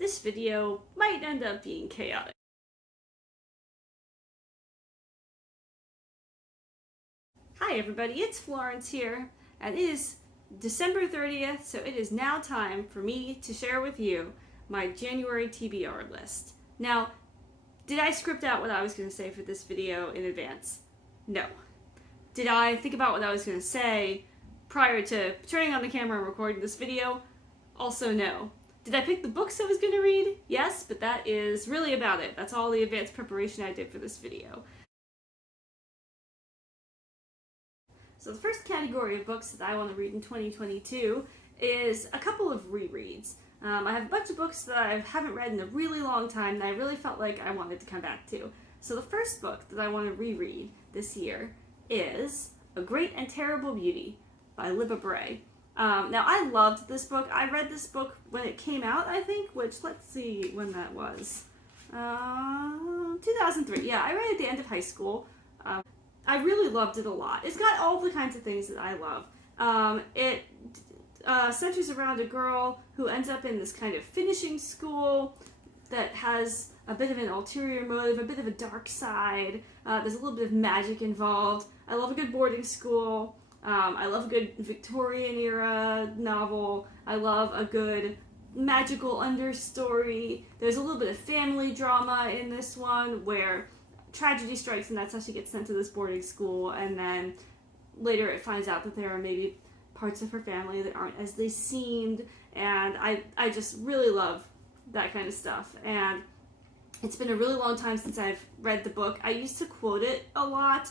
this video might end up being chaotic. Hi everybody, it's Florence here, and it is December 30th, so it is now time for me to share with you my January TBR list. Now, did I script out what I was going to say for this video in advance? No. Did I think about what I was going to say prior to turning on the camera and recording this video? Also no. Did I pick the books I was going to read? Yes, but that is really about it. That's all the advanced preparation I did for this video. So the first category of books that I want to read in 2022 is a couple of rereads. I have a bunch of books that I haven't read in a really long time that I really felt like I wanted to come back to. So the first book that I want to reread this year is A Great and Terrible Beauty by Libba Bray. Now, I loved this book. I read this book when it came out, I think, which, let's see when that was. 2003. Yeah, I read it at the end of high school. I really loved it a lot. It's got all the kinds of things that I love. It centers around a girl who ends up in this kind of finishing school that has a bit of an ulterior motive, a bit of a dark side. There's a little bit of magic involved. I love a good boarding school. I love a good Victorian era novel. I love a good magical understory. There's a little bit of family drama in this one where tragedy strikes and that's how she gets sent to this boarding school, and then later it finds out that there are maybe parts of her family that aren't as they seemed, and I just really love that kind of stuff. And it's been a really long time since I've read the book. I used to quote it a lot.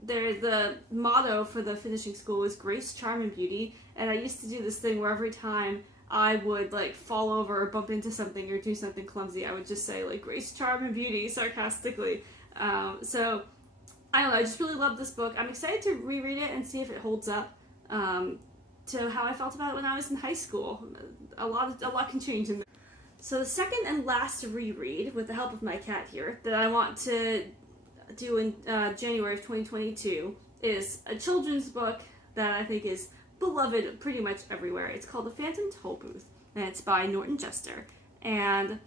The motto for the finishing school is Grace, Charm, and Beauty, and I used to do this thing where every time I would like fall over or bump into something or do something clumsy, I would just say like Grace, Charm, and Beauty sarcastically. So I don't know, I just really love this book. I'm excited to reread it and see if it holds up to how I felt about it when I was in high school. A lot can change in there. So the second and last reread, with the help of my cat here, that I want to do in January of 2022 is a children's book that I think is beloved pretty much everywhere. It's called The Phantom Tollbooth, and it's by Norton Juster. And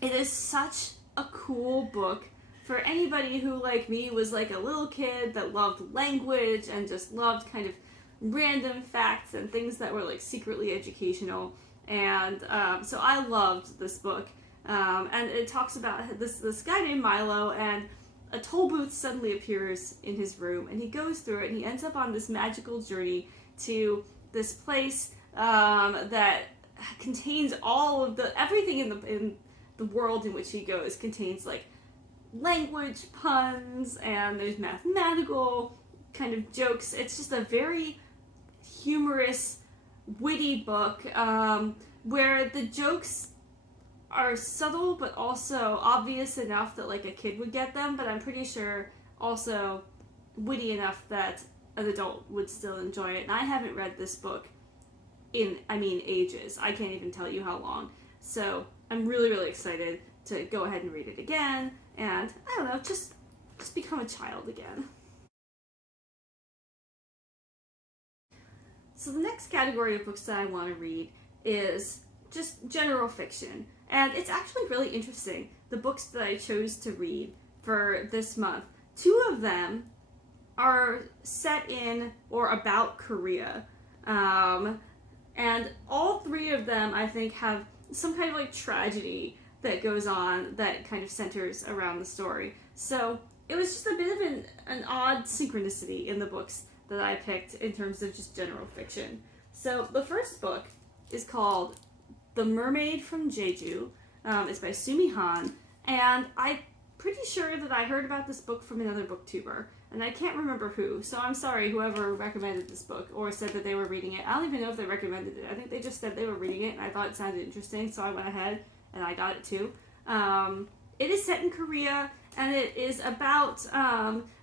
it is such a cool book for anybody who, like me, was like a little kid that loved language and just loved kind of random facts and things that were like secretly educational. And so I loved this book. And it talks about this guy named Milo, and a toll booth suddenly appears in his room, and he goes through it, and he ends up on this magical journey to this place that contains all of everything in the world in which he goes contains like language puns, and there's mathematical kind of jokes. It's just a very humorous, witty book where the jokes are subtle but also obvious enough that like a kid would get them, but I'm pretty sure also witty enough that an adult would still enjoy it. And I haven't read this book in, ages. I can't even tell you how long. So I'm really, really excited to go ahead and read it again, and I don't know, just become a child again. So the next category of books that I want to read is just general fiction. And it's actually really interesting, the books that I chose to read for this month. Two of them are set in or about Korea. And all three of them, I think, have some kind of like tragedy that goes on that kind of centers around the story. So it was just a bit of an odd synchronicity in the books that I picked in terms of just general fiction. So the first book is called The Mermaid from Jeju. It's by Sumi Han, and I'm pretty sure that I heard about this book from another booktuber, and I can't remember who, so I'm sorry whoever recommended this book or said that they were reading it. I don't even know if they recommended it. I think they just said they were reading it, and I thought it sounded interesting, so I went ahead and I got it too. It is set in Korea, and it is about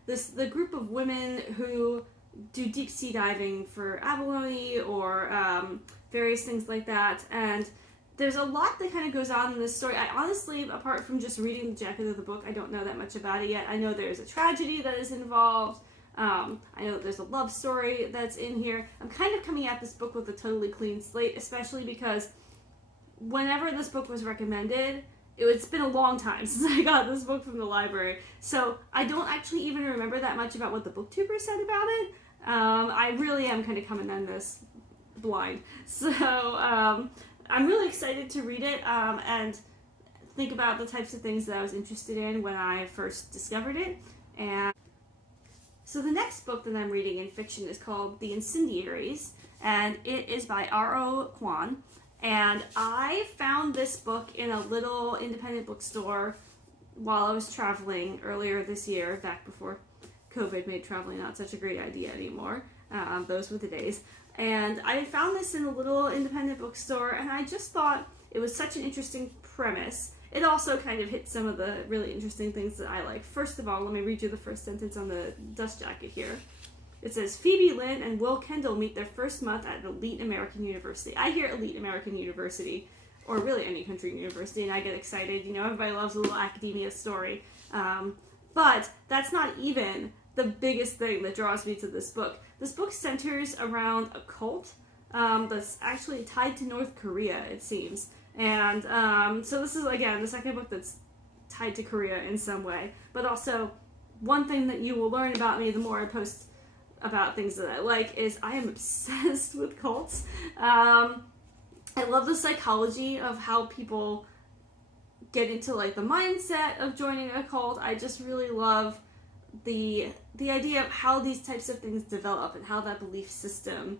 the group of women who do deep sea diving for abalone or various things like that, and there's a lot that kind of goes on in this story. I honestly, apart from just reading the jacket of the book, I don't know that much about it yet. I know there's a tragedy that is involved. I know that there's a love story that's in here. I'm kind of coming at this book with a totally clean slate, especially because whenever this book was recommended, it's been a long time since I got this book from the library, so I don't actually even remember that much about what the booktuber said about it. I really am kind of coming on this blind, so I'm really excited to read it and think about the types of things that I was interested in when I first discovered it. And so the next book that I'm reading in fiction is called The Incendiaries, and it is by R.O. Kwon. And I found this book in a little independent bookstore while I was traveling earlier this year, back before COVID made traveling not such a great idea anymore. Those were the days. And I found this in a little independent bookstore, and I just thought it was such an interesting premise. It also kind of hit some of the really interesting things that I like. First of all, let me read you the first sentence on the dust jacket here. It says, Phoebe Lynn and Will Kendall meet their first month at an elite American university. I hear elite American university, or really any country university, and I get excited. You know, everybody loves a little academia story. But that's not even the biggest thing that draws me to this book. This book centers around a cult that's actually tied to North Korea, it seems. And so this is, again, the second book that's tied to Korea in some way. But also, one thing that you will learn about me the more I post about things that I like is I am obsessed with cults. I love the psychology of how people get into like the mindset of joining a cult. I just really love the idea of how these types of things develop and how that belief system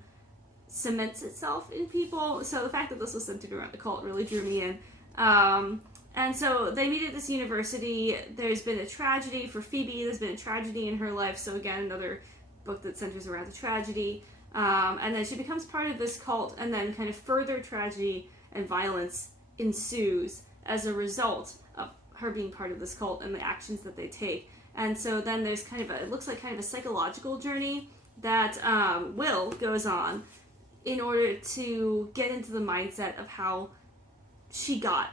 cements itself in people. So the fact that this was centered around the cult really drew me in. And so they meet at this university. There's been a tragedy for Phoebe. There's been a tragedy in her life. So again, another book that centers around the tragedy. And then she becomes part of this cult, and then kind of further tragedy and violence ensues as a result of her being part of this cult and the actions that they take. And so then there's kind of it looks like kind of a psychological journey that Will goes on in order to get into the mindset of how she got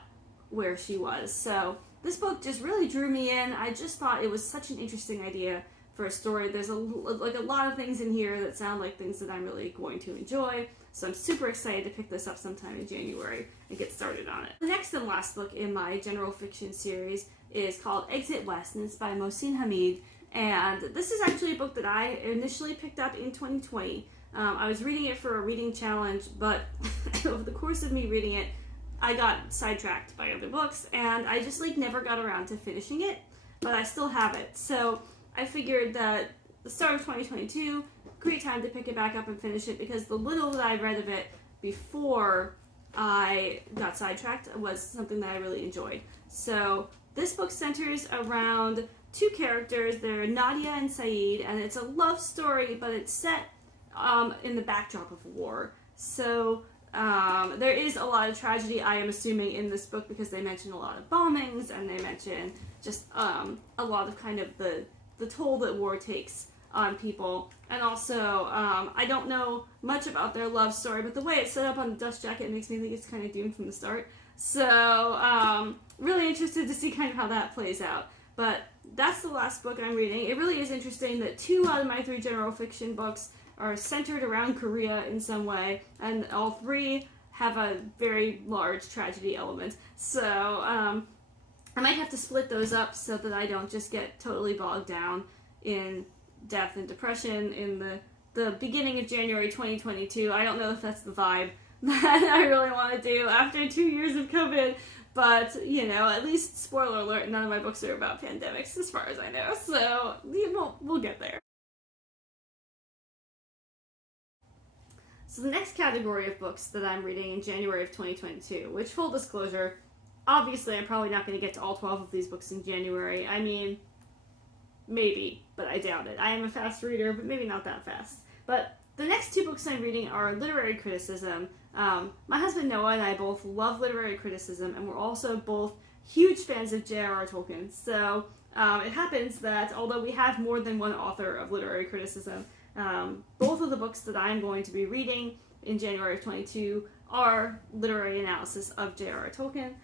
where she was. So this book just really drew me in. I just thought it was such an interesting idea for a story. There's a lot of things in here that sound like things that I'm really going to enjoy. So I'm super excited to pick this up sometime in January and get started on it. The next and last book in my general fiction series is called Exit West, and it's by Mohsin Hamid. And this is actually a book that I initially picked up in 2020. I was reading it for a reading challenge, but over the course of me reading it, I got sidetracked by other books, and I just never got around to finishing it, but I still have it. So I figured that the start of 2022, great time to pick it back up and finish it, because the little that I read of it before I got sidetracked was something that I really enjoyed. So this book centers around two characters. They're Nadia and Saeed, and it's a love story, but it's set in the backdrop of war. So there is a lot of tragedy, I am assuming, in this book, because they mention a lot of bombings, and they mention just a lot of kind of the toll that war takes on people. And also, I don't know much about their love story, but the way it's set up on the dust jacket makes me think it's kind of doomed from the start. So, really interested to see kind of how that plays out. But that's the last book I'm reading. It really is interesting that 2 out of my 3 general fiction books are centered around Korea in some way, and all 3 have a very large tragedy element. So, I might have to split those up so that I don't just get totally bogged down in death and depression in the beginning of January 2022. I don't know if that's the vibe that I really want to do after 2 years of COVID, but, you know, at least, spoiler alert, none of my books are about pandemics as far as I know, so we'll get there. So the next category of books that I'm reading in January of 2022, which, full disclosure, obviously I'm probably not going to get to all 12 of these books in January. I mean, maybe, but I doubt it. I am a fast reader, but maybe not that fast. But the next 2 books I'm reading are literary criticism. My husband Noah and I both love literary criticism, and we're also both huge fans of J.R.R. Tolkien. So it happens that although we have more than one author of literary criticism, both of the books that I'm going to be reading in January of 22 are literary analysis of J.R.R. Tolkien.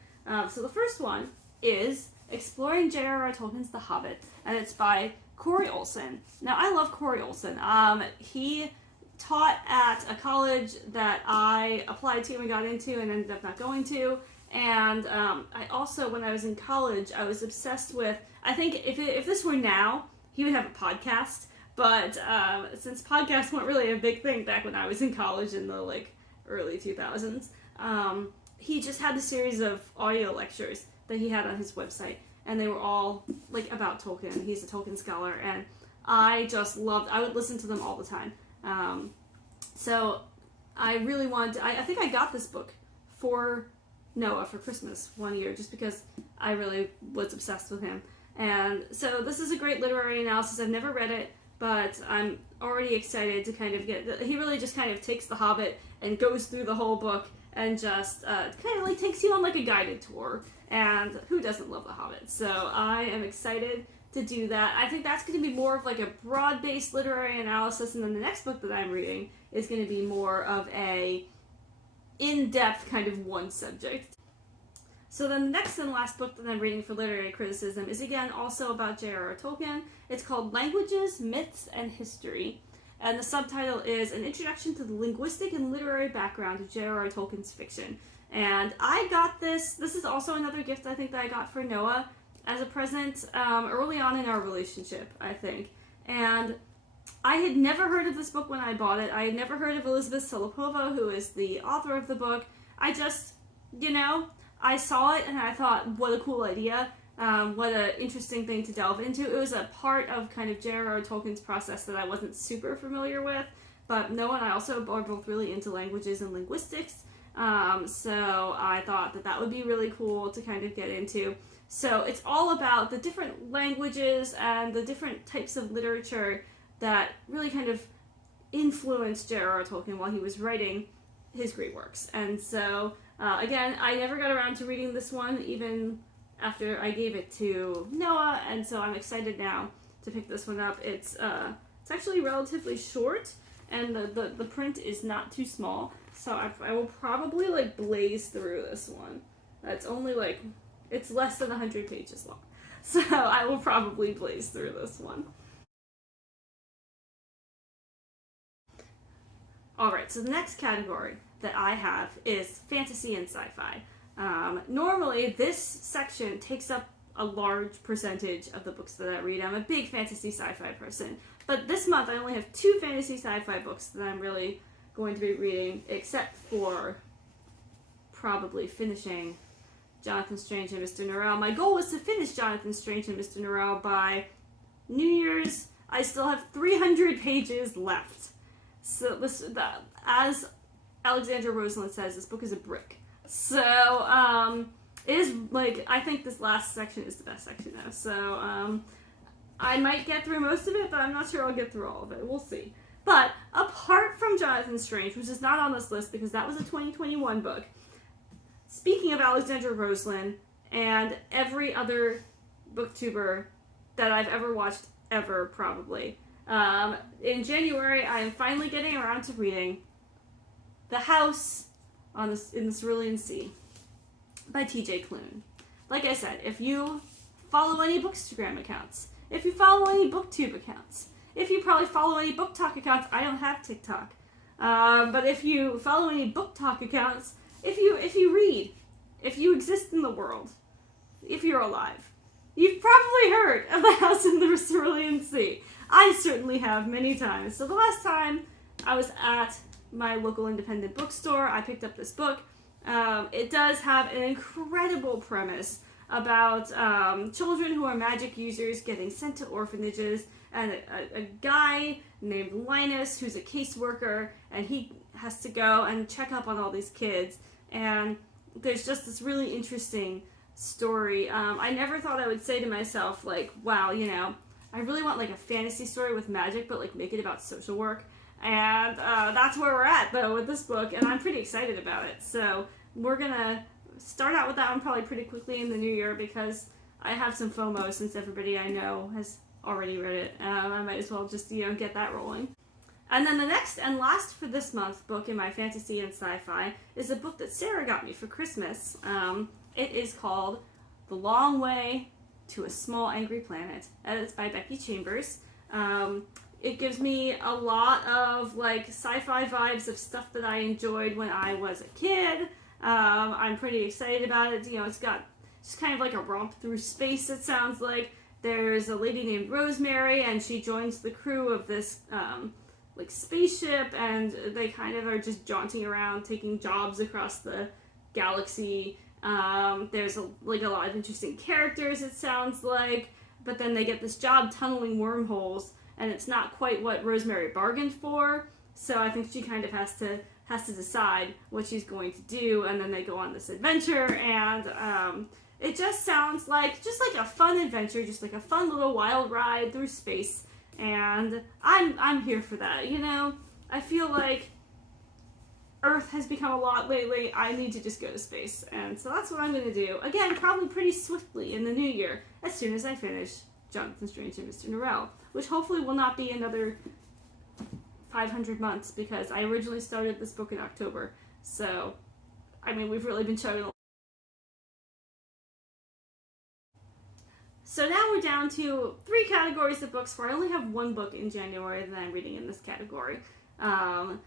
So the first one is Exploring J.R.R. Tolkien's The Hobbit, and it's by Corey Olsen. Now, I love Corey Olsen. He taught at a college that I applied to and got into and ended up not going to. And I also, when I was in college, I was obsessed with, I think if this were now, he would have a podcast. But since podcasts weren't really a big thing back when I was in college in the like early 2000s, he just had a series of audio lectures that he had on his website. And they were all like about Tolkien. He's a Tolkien scholar. And I just loved, I would listen to them all the time. So I really wanted to, I think I got this book for Noah for Christmas one year just because I really was obsessed with him. And so this is a great literary analysis. I've never read it, but I'm already excited to kind of get, he really just kind of takes The Hobbit and goes through the whole book and just kind of like takes you on like a guided tour. And who doesn't love The Hobbit? So I am excited to do that. I think that's going to be more of like a broad-based literary analysis, and then the next book that I'm reading is going to be more of a in-depth kind of one subject. So then the next and last book that I'm reading for literary criticism is again also about J.R.R. Tolkien. It's called Languages, Myths, and History. And the subtitle is An Introduction to the Linguistic and Literary Background of J.R.R. Tolkien's Fiction. And I got this is also another gift I think that I got for Noah as a present early on in our relationship, I think. And I had never heard of this book when I bought it. I had never heard of Elizabeth Solopova, who is the author of the book. I just, I saw it and I thought, what a cool idea. What an interesting thing to delve into. It was a part of kind of J.R.R. Tolkien's process that I wasn't super familiar with. But Noah and I also are both really into languages and linguistics. So I thought that would be really cool to kind of get into. So it's all about the different languages and the different types of literature that really kind of influenced J.R.R. Tolkien while he was writing his great works. And so, again, I never got around to reading this one even after I gave it to Noah, and so I'm excited now to pick this one up. It's actually relatively short, and the print is not too small, so I will probably like blaze through this one. It's only like, it's less than 100 pages long, so I will probably blaze through this one. Alright, so the next category that I have is fantasy and sci-fi. Normally, this section takes up a large percentage of the books that I read. I'm a big fantasy sci-fi person, but this month I only have 2 fantasy sci-fi books that I'm really going to be reading, except for probably finishing Jonathan Strange and Mr. Norrell. My goal was to finish Jonathan Strange and Mr. Norrell by New Year's. I still have 300 pages left. So as Alexandra Roseland says, this book is a brick. So, it is, like, I think this last section is the best section though. So, I might get through most of it, but I'm not sure I'll get through all of it. We'll see. But, apart from Jonathan Strange, which is not on this list because that was a 2021 book, speaking of Alexandra Roseland and every other booktuber that I've ever watched ever, probably, in January, I am finally getting around to reading The House in the Cerulean Sea by T.J. Klune. Like I said, if you follow any Bookstagram accounts, if you follow any BookTube accounts, if you probably follow any Book Talk accounts, I don't have TikTok, but if you follow any Book Talk accounts, if you read, if you exist in the world, if you're alive, you've probably heard of The House in the Cerulean Sea. I certainly have many times. So the last time I was at my local independent bookstore, I picked up this book. It does have an incredible premise about children who are magic users getting sent to orphanages, and a guy named Linus who's a caseworker, and he has to go and check up on all these kids. And there's just this really interesting story. I never thought I would say to myself, like, wow, I really want like a fantasy story with magic, but like make it about social work. And that's where we're at, though, with this book, and I'm pretty excited about it. So we're going to start out with that one probably pretty quickly in the new year because I have some FOMO since everybody I know has already read it. I might as well just, get that rolling. And then the next and last for this month book in my fantasy and sci-fi is a book that Sarah got me for Christmas. It is called The Long Way to a Small Angry Planet, and it's by Becky Chambers. it gives me a lot of like sci-fi vibes of stuff that I enjoyed when I was a kid. I'm pretty excited about it. You know, it's got just kind of like a romp through space, it sounds like. There's a lady named Rosemary, and she joins the crew of this like spaceship, and they kind of are just jaunting around, taking jobs across the galaxy. There's like a lot of interesting characters, it sounds like, but then they get this job tunneling wormholes, and it's not quite what Rosemary bargained for. So I think she kind of has to decide what she's going to do, and then they go on this adventure, and it just sounds like a fun adventure, just like a fun little wild ride through space, and I'm here for that. You know, I feel like Earth has become a lot lately. I need to just go to space, and so that's what I'm going to do. Again, probably pretty swiftly in the new year, as soon as I finish Jonathan Strange and Mr. Norrell, which hopefully will not be another 500 months, because I originally started this book in October. So, I mean, we've really been chugging. So now we're down to 3 categories of books where I only have 1 book in January that I'm reading in this category. And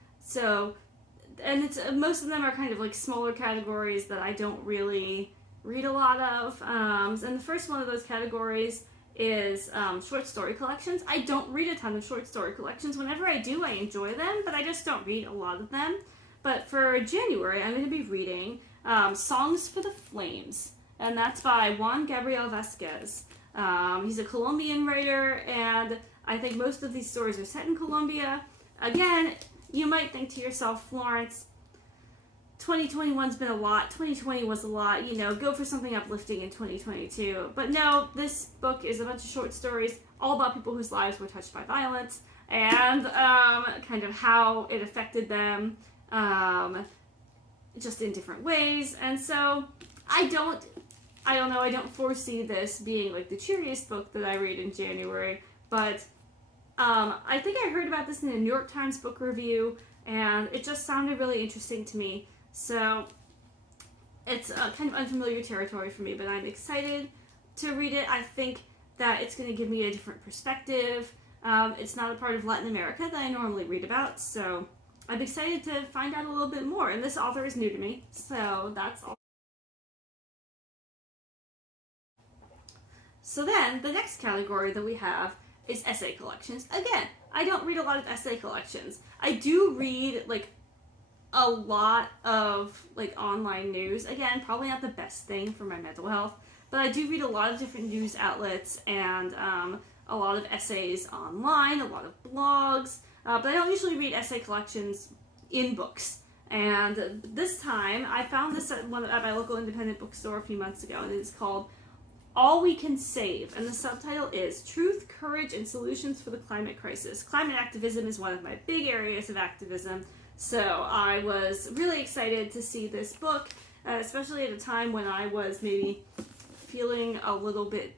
it's most of them are kind of like smaller categories that I don't really read a lot of. And the first one of those categories is short story collections. I don't read a ton of short story collections. Whenever I do, I enjoy them, but I just don't read a lot of them. But for January, I'm going to be reading Songs for the Flames, and that's by Juan Gabriel Vasquez. He's a Colombian writer, and I think most of these stories are set in Colombia. Again, you might think to yourself, Florence, 2021's been a lot, 2020 was a lot, you know, go for something uplifting in 2022. But no, this book is a bunch of short stories all about people whose lives were touched by violence, and kind of how it affected them, just in different ways. And so I don't know, I don't foresee this being like the cheeriest book that I read in January, but I think I heard about this in a New York Times book review, and it just sounded really interesting to me. So it's kind of unfamiliar territory for me, but I'm excited to read it. I think that it's going to give me a different perspective. It's not a part of Latin America that I normally read about, so I'm excited to find out a little bit more. And this author is new to me, so that's all. So then, the next category that we have is essay collections. Again, I don't read a lot of essay collections. I do read, like, a lot of, like, online news. Again, probably not the best thing for my mental health, but I do read a lot of different news outlets and a lot of essays online, a lot of blogs, but I don't usually read essay collections in books. And this time, I found this at my local independent bookstore a few months ago, and it's called All We Can Save, and the subtitle is Truth, Courage, and Solutions for the Climate Crisis. Climate activism is one of my big areas of activism, so I was really excited to see this book, especially at a time when I was maybe feeling a little bit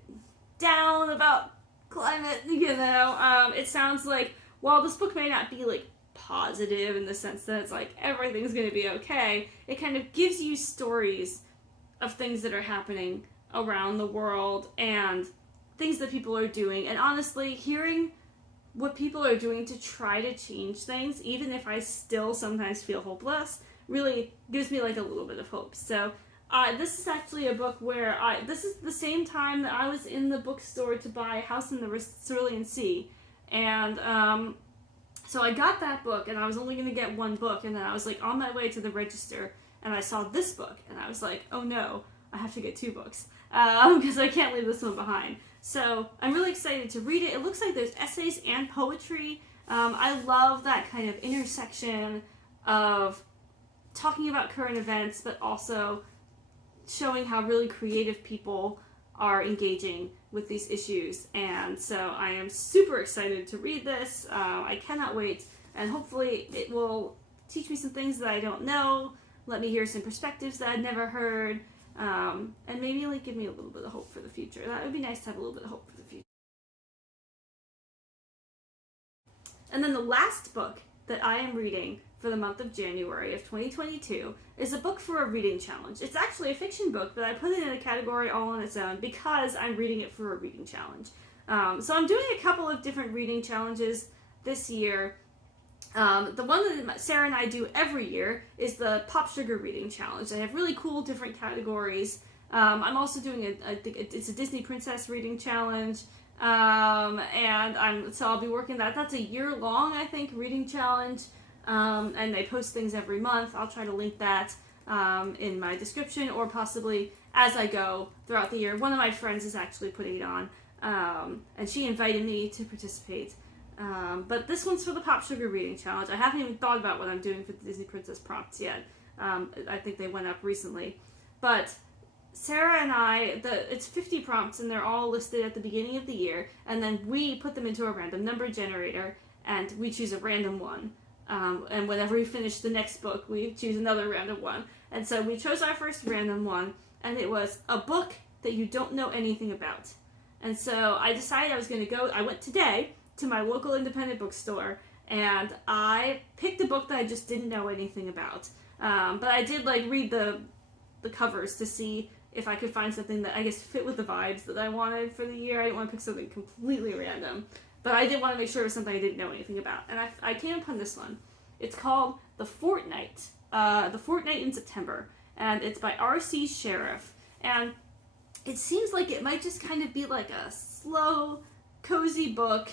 down about climate, you know. It sounds like, while this book may not be, like, positive in the sense that it's like everything's going to be okay, it kind of gives you stories of things that are happening around the world and things that people are doing, and honestly, hearing what people are doing to try to change things, even if I still sometimes feel hopeless, really gives me like a little bit of hope. So this is actually a book where this is the same time that I was in the bookstore to buy House in the Cerulean Sea, and so I got that book, and I was only going to get 1 book, and then I was like on my way to the register, and I saw this book, and I was like, oh no, I have to get 2 books, because I can't leave this one behind. So I'm really excited to read it. It looks like there's essays and poetry. I love that kind of intersection of talking about current events, but also showing how really creative people are engaging with these issues. And so I am super excited to read this. I cannot wait, and hopefully it will teach me some things that I don't know, let me hear some perspectives that I'd never heard, and maybe like give me a little bit of hope for the future. That would be nice to have a little bit of hope for the future. And then the last book that I am reading for the month of January of 2022 is a book for a reading challenge. It's actually a fiction book, but I put it in a category all on its own because I'm reading it for a reading challenge. So I'm doing a couple of different reading challenges this year. The one that Sarah and I do every year is the Popsugar reading challenge. They have really cool different categories. I'm also doing it's a Disney Princess reading challenge, and I'll be working that. That's a year-long, I think, reading challenge, and they post things every month. I'll try to link that in my description, or possibly as I go throughout the year. One of my friends is actually putting it on, and she invited me to participate. But this one's for the Popsugar reading challenge. I haven't even thought about what I'm doing for the Disney Princess prompts yet. I think they went up recently. But Sarah and I, it's 50 prompts, and they're all listed at the beginning of the year, and then we put them into a random number generator, and we choose a random one. And whenever we finish the next book, we choose another random one. And so we chose our first random one, and it was a book that you don't know anything about. And so I decided I went today to my local independent bookstore, and I picked a book that I just didn't know anything about. But I did read the covers to see if I could find something that I guess fit with the vibes that I wanted for the year. I didn't want to pick something completely random, but I did want to make sure it was something I didn't know anything about. And I came upon this one. It's called The Fortnight, The Fortnight in September, and it's by R.C. Sheriff. And it seems like it might just kind of be like a slow, cozy book.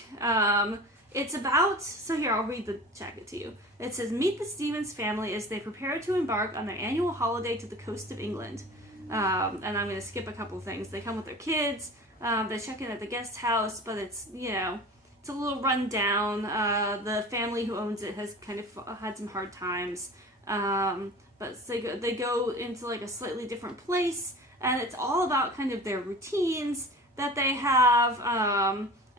It's about, so here, I'll read the jacket to you. It says, meet the Stevens family as they prepare to embark on their annual holiday to the coast of England. And I'm going to skip a couple things. They come with their kids, they check in at the guest house, but it's a little run down. The family who owns it has kind of had some hard times. But they go into a slightly different place, and it's all about kind of their routines that they have,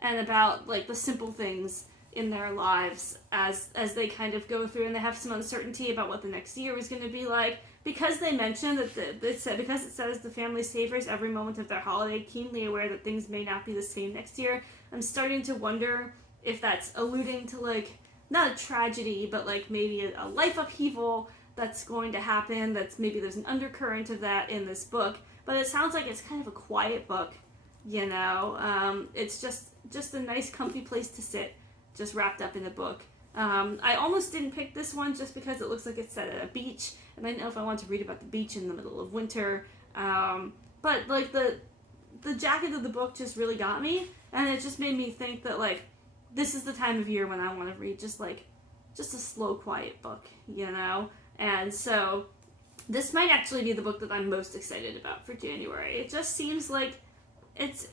and about the simple things in their lives as they kind of go through, and they have some uncertainty about what the next year is going to be like, because they mentioned that because it says the family savors every moment of their holiday, keenly aware that things may not be the same next year. I'm starting to wonder if that's alluding to not a tragedy, but maybe a life upheaval that's going to happen. Maybe there's an undercurrent of that in this book, but it sounds like it's kind of a quiet book. It's just a nice comfy place to sit, just wrapped up in a book. I almost didn't pick this one just because it looks like it's set at a beach, and I didn't know if I wanted to read about the beach in the middle of winter. But the jacket of the book just really got me, and it just made me think that this is the time of year when I want to read just a slow, quiet book, And so this might actually be the book that I'm most excited about for January. It just seems like it's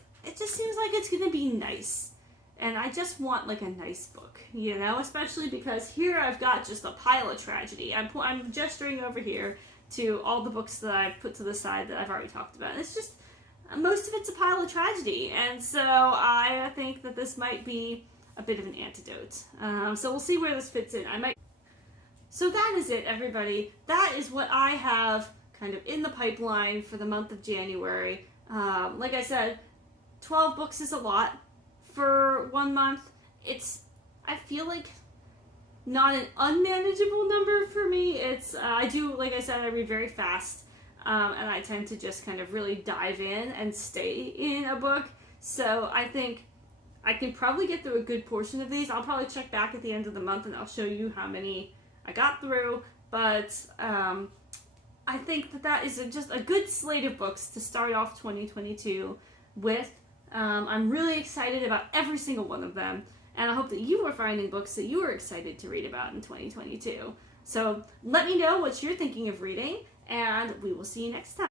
gonna be nice, and I just want a nice book, especially because here I've got just a pile of tragedy. I'm gesturing over here to all the books that I've put to the side that I've already talked about. And it's just most of it's a pile of tragedy, and so I think that this might be a bit of an antidote. So we'll see where this fits in. So that is it, everybody. That is what I have kind of in the pipeline for the month of January. Like I said, 12 books is a lot for 1 month. I feel like not an unmanageable number for me. Like I said, I read very fast, and I tend to just kind of really dive in and stay in a book. So I think I can probably get through a good portion of these. I'll probably check back at the end of the month and I'll show you how many I got through, but I think that is just a good slate of books to start off 2022 with. I'm really excited about every single one of them, and I hope that you are finding books that you are excited to read about in 2022. So let me know what you're thinking of reading, and we will see you next time.